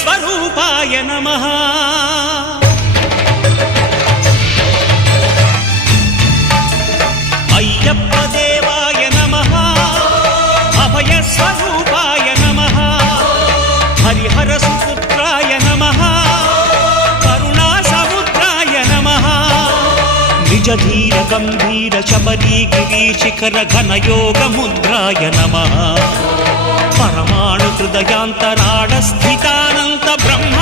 అభయస్వరూపాయ నమః అయ్యప్ప దేవాయ నమః అభయస్వరూపాయ నమః హరిహర సుపుత్రాయ నమః కరుణా సముద్రాయ నమః నిజ ధీర గంభీర శబరీ గిరీశిఖర ఘనయోగ ముద్రాయ నమః పరమాణు హృదయాంతరాళ స్థితానంత బ్రహ్మ